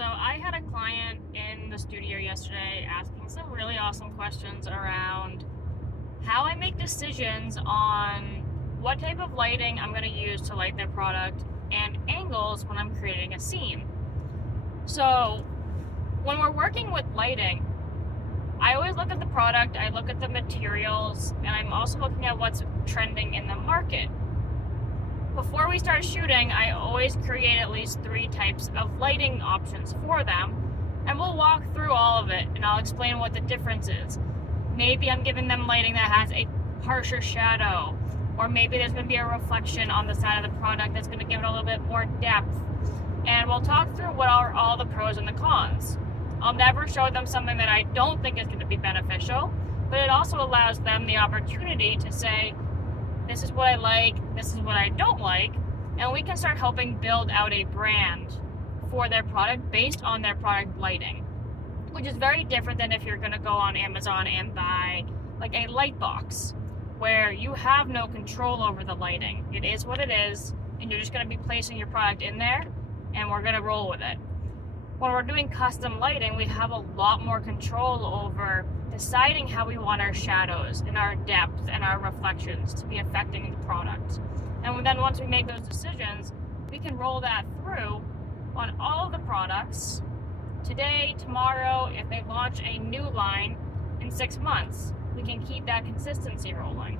So I had a client in the studio yesterday asking some really awesome questions around how I make decisions on what type of lighting I'm going to use to light their product and angles when I'm creating a scene. So when we're working with lighting, I always look at the product, I look at the materials, and I'm also looking at what's trending in the market. Before we start shooting, I always create at least 3 types of lighting options for them, and we'll walk through all of it, and I'll explain what the difference is. Maybe I'm giving them lighting that has a harsher shadow, or maybe there's going to be a reflection on the side of the product that's going to give it a little bit more depth, and we'll talk through what are all the pros and the cons. I'll never show them something that I don't think is going to be beneficial, but it also allows them the opportunity to say, this is what I like, this is what I don't like, and we can start helping build out a brand for their product based on their product lighting, which is very different than if you're going to go on Amazon and buy like a light box where you have no control over the lighting. It is what it is, and you're just going to be placing your product in there, and we're going to roll with it. When we're doing custom lighting, we have a lot more control over deciding how we want our shadows and our depth and our reflections to be affecting the product. And then once we make those decisions, we can roll that through on all of the products today, tomorrow, if they launch a new line in 6 months. We can keep that consistency rolling.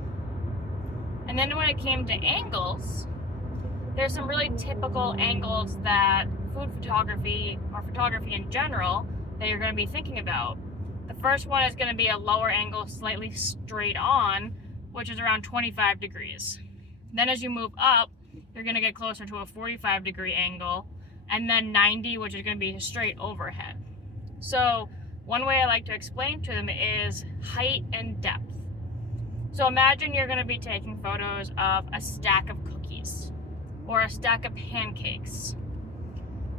And then when it came to angles, there's some really typical angles that food photography or photography in general that you're going to be thinking about. The first one is going to be a lower angle, slightly straight on, which is around 25 degrees. Then as you move up, you're going to get closer to a 45 degree angle, and then 90, which is going to be straight overhead. So one way I like to explain to them is height and depth. So imagine you're going to be taking photos of a stack of cookies or a stack of pancakes.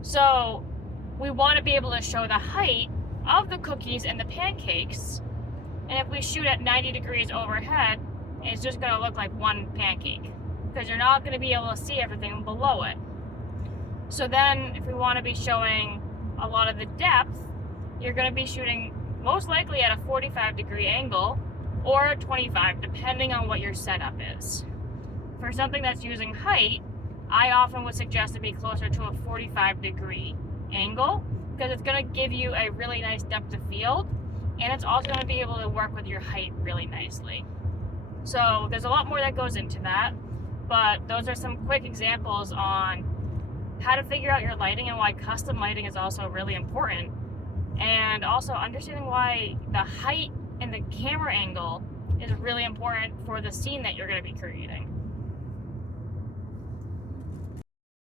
So we want to be able to show the height of the cookies and the pancakes, and if we shoot at 90 degrees overhead, it's just going to look like one pancake because you're not going to be able to see everything below it. So then if we want to be showing a lot of the depth, you're going to be shooting most likely at a 45 degree angle or a 25, depending on what your setup is. For something that's using height, I often would suggest to be closer to a 45 degree angle because it's going to give you a really nice depth of field, and it's also going to be able to work with your height really nicely. So there's a lot more that goes into that, but those are some quick examples on how to figure out your lighting and why custom lighting is also really important, and also understanding why the height and the camera angle is really important for the scene that you're going to be creating.